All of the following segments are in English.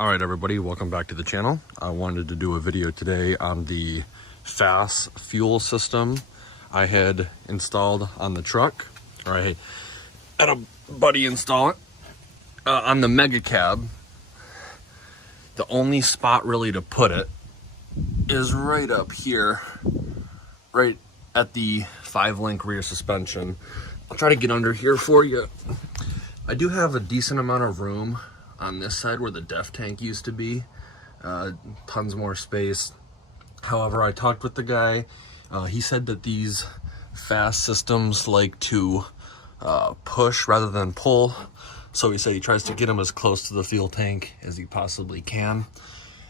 All right, everybody, welcome back to the channel. I wanted to do a video today on the Fass fuel system I had installed on the truck. Or I had a buddy install it on the mega cab. The only spot really to put it is right up here, right at the 5-link rear suspension. I'll try to get under here for you. I do have a decent amount of room on this side where the def tank used to be. Tons more space. However, I talked with the guy. He said that these Fass systems like to push rather than pull. So he said he tries to get them as close to the fuel tank as he possibly can.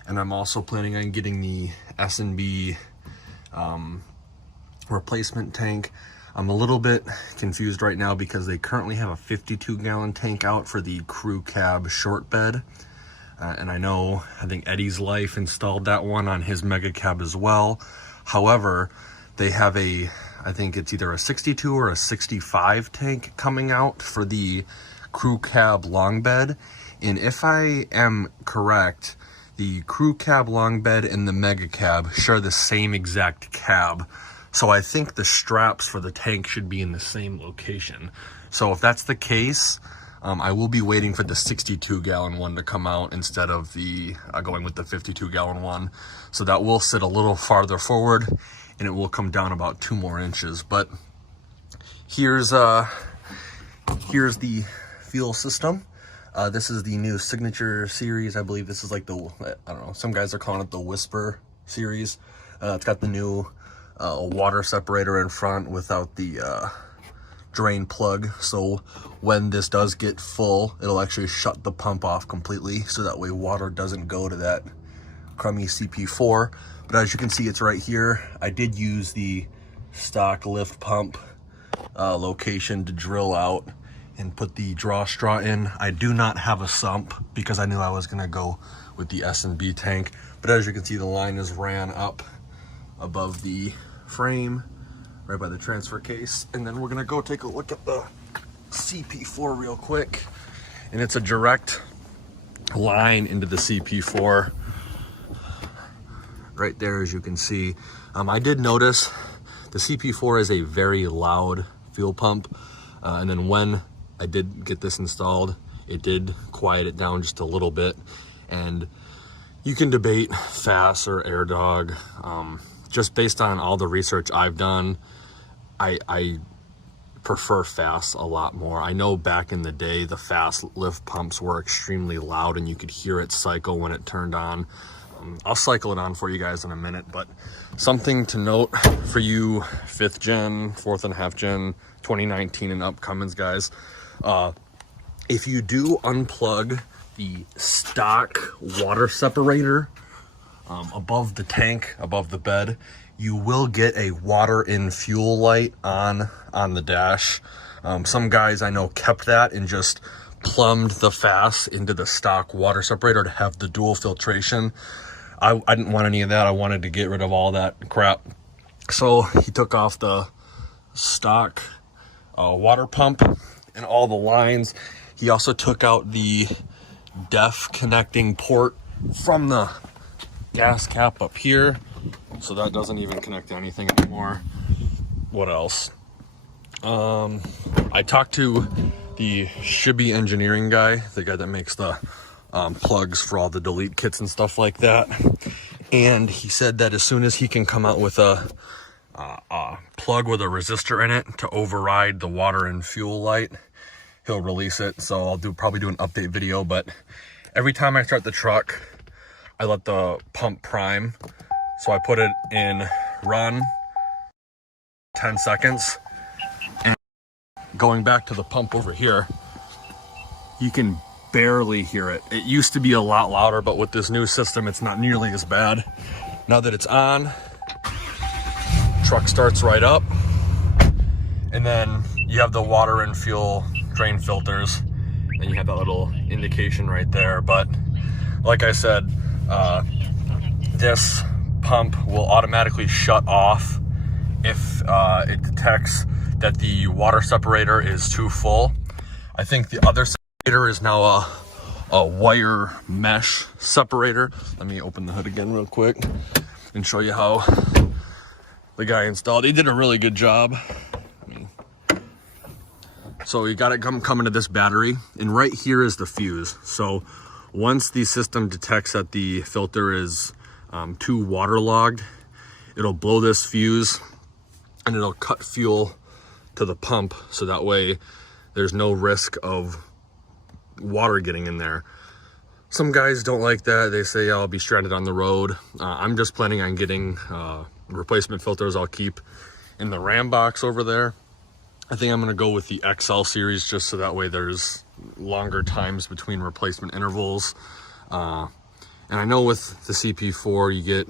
And I'm also planning on getting the S&B replacement tank. I'm a little bit confused right now because they currently have a 52-gallon tank out for the crew cab short bed. And I think Eddie's Life installed that one on his mega cab as well. However, they have I think it's either a 62 or a 65 tank coming out for the crew cab long bed. And if I am correct, the crew cab long bed and the mega cab share the same exact cab. So I think the straps for the tank should be in the same location. So if that's the case, I will be waiting for the 62-gallon one to come out instead of the going with the 52-gallon one. So that will sit a little farther forward and it will come down about 2 more inches. But here's the fuel system. This is the new Signature series. I believe this is like I don't know, some guys are calling it the Whisper series. It's got the new water separator in front without the drain plug. So when this does get full, it'll actually shut the pump off completely. So that way water doesn't go to that crummy CP4. But as you can see, it's right here. I did use the stock lift pump location to drill out and put the draw straw in. I do not have a sump because I knew I was gonna go with the S&B tank. But as you can see, the line is ran up above the frame, right by the transfer case. And then we're gonna go take a look at the CP4 real quick. And it's a direct line into the CP4 right there, as you can see. I did notice the CP4 is a very loud fuel pump. And then when I did get this installed, it did quiet it down just a little bit. And you can debate Fass or AirDog. Just based on all the research I've done, I prefer Fass a lot more. I know back in the day, the Fass lift pumps were extremely loud and you could hear it cycle when it turned on. I'll cycle it on for you guys in a minute, but something to note for you 5th gen, 4th and a half gen, 2019 and up Cummins guys. If you do unplug the stock water separator above the tank, above the bed, you will get a water in fuel light on the dash. Some guys I know kept that and just plumbed the Fass into the stock water separator to have the dual filtration. I didn't want any of that. I wanted to get rid of all that crap. So he took off the stock water pump and all the lines. He also took out the def connecting port from the gas cap up here, so that doesn't even connect to anything anymore. What else? I talked to the Shibby engineering guy, the guy that makes the plugs for all the delete kits and stuff like that, and he said that as soon as he can come out with a plug with a resistor in it to override the water and fuel light, he'll release it. So I'll probably do an update video. But every time I start the truck, I let the pump prime. So I put it in run, 10 seconds. And going back to the pump over here, you can barely hear it. It used to be a lot louder, but with this new system, it's not nearly as bad. Now that it's on, truck starts right up. And then you have the water and fuel drain filters. And you have that little indication right there. But like I said, this pump will automatically shut off if it detects that the water separator is too full. I think the other separator is now a a wire mesh separator. Let me open the hood again real quick and show you how the guy installed. He did a really good job. So you got it coming to this battery, and right here is the fuse. So once the system detects that the filter is too waterlogged, it'll blow this fuse and it'll cut fuel to the pump, so that way there's no risk of water getting in there. Some guys don't like that. They say, I'll be stranded on the road. I'm just planning on getting replacement filters I'll keep in the Ram box over there. I think I'm going to go with the XL series, just so that way there's longer times between replacement intervals. And I know with the CP4 you get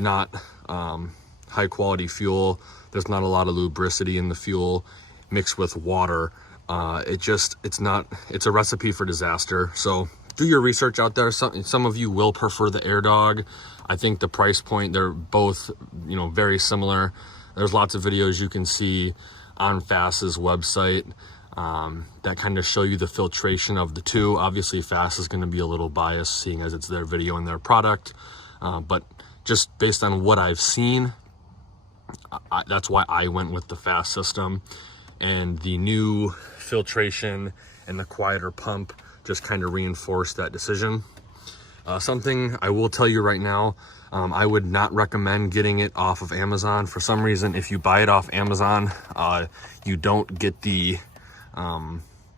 not high quality fuel. There's not a lot of lubricity in the fuel mixed with water. It's a recipe for disaster. So do your research out there. Some of you will prefer the AirDog. I think the price point, they're both, very similar. There's lots of videos you can see on Fass's website that kind of show you the filtration of the two. Obviously Fass is going to be a little biased, seeing as it's their video and their product, but just based on what I've seen, that's why I went with the Fass system. And the new filtration and the quieter pump just kind of reinforced that decision. Something I will tell you right now, I would not recommend getting it off of Amazon. For some reason, if you buy it off Amazon, you don't get the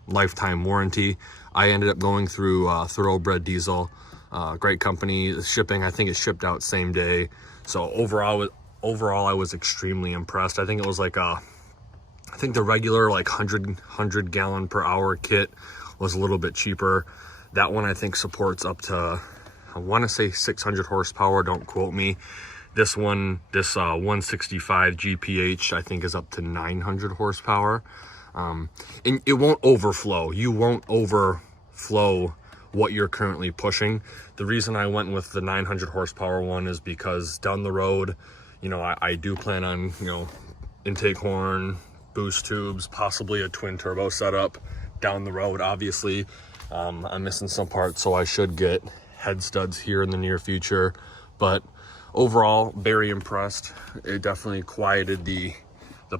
lifetime warranty. I ended up going through Thoroughbred Diesel, great company. The shipping, I think it shipped out same day. So overall I was extremely impressed. I think it was like I think the regular like 100 gallon per hour kit was a little bit cheaper. That one I think supports up to, I want to say 600 horsepower, don't quote me. This 165 GPH I think is up to 900 horsepower. And it won't overflow. You won't overflow what you're currently pushing. The reason I went with the 900 horsepower one is because down the road, I do plan on, intake horn, boost tubes, possibly a twin turbo setup down the road. Obviously, I'm missing some parts, so I should get head studs here in the near future. But overall, very impressed. It definitely quieted the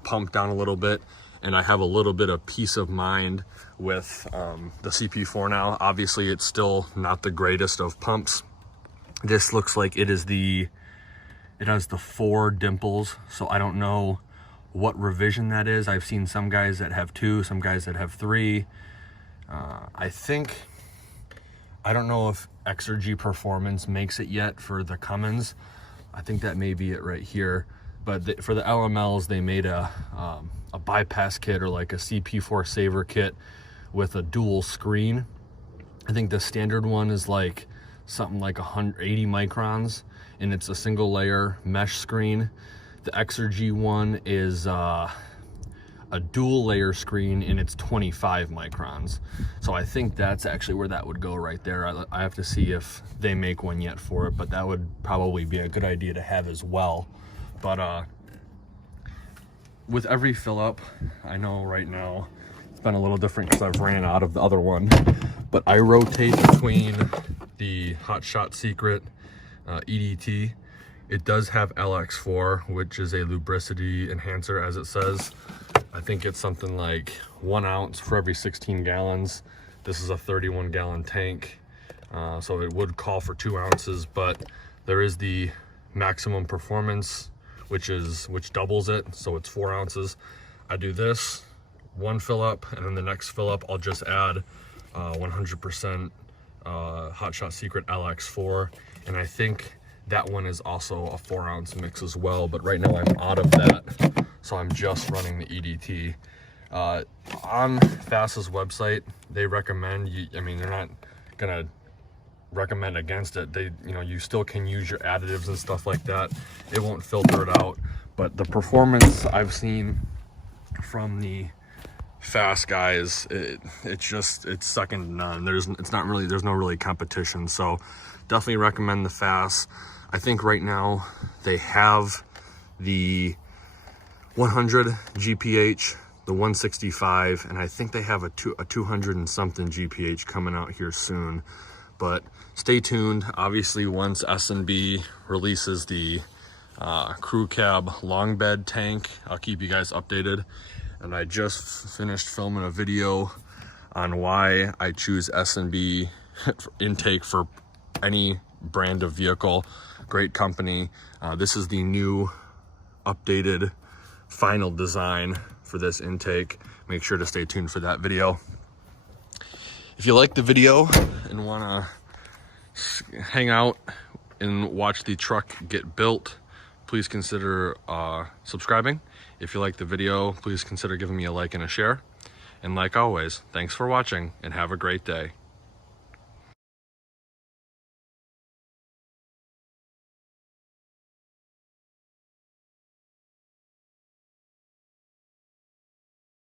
pump down a little bit, and I have a little bit of peace of mind with the CP4 now. Obviously, it's still not the greatest of pumps. This looks like it has the 4 dimples, so I don't know what revision that is. I've seen some guys that have 2, some guys that have 3. I don't know if Exergy Performance makes it yet for the Cummins. I think that may be it right here. But for the LMLs, they made a bypass kit, or like a CP4 saver kit with a dual screen. I think the standard one is like something like 180 microns, and it's a single layer mesh screen. The Exergy one is a dual layer screen, and it's 25 microns. So I think that's actually where that would go right there. I have to see if they make one yet for it, but that would probably be a good idea to have as well. But with every fill up, I know right now it's been a little different because I've ran out of the other one, but I rotate between the Hot Shot Secret EDT. It does have LX4, which is a lubricity enhancer, as it says. I think it's something like 1 ounce for every 16 gallons. This is a 31 gallon tank, so it would call for 2 ounces, but there is the maximum performance, which doubles it, so it's 4 ounces. I do this, 1 fill up, and then the next fill up, I'll just add 100% Hot Shot Secret LX4, and I think that one is also a 4 ounce mix as well, but right now I'm out of that, so I'm just running the EDT. On Fass's website, they recommend, they're not gonna recommend against it. You still can use your additives and stuff like that. It won't filter it out, but the performance I've seen from the Fass guys, it's second to none. There's no really competition. So definitely recommend the Fass. I think right now they have the 100 GPH, the 165, and I think they have a 200 and something GPH coming out here soon. But stay tuned. Obviously, once S&B releases the crew cab long bed tank, I'll keep you guys updated. And I just finished filming a video on why I choose S&B intake for any brand of vehicle. Great company. This is the new updated final design for this intake. Make sure to stay tuned for that video. If you like the video and want to hang out and watch the truck get built, please consider subscribing. If you like the video, please consider giving me a like and a share. And like always, thanks for watching and have a great day.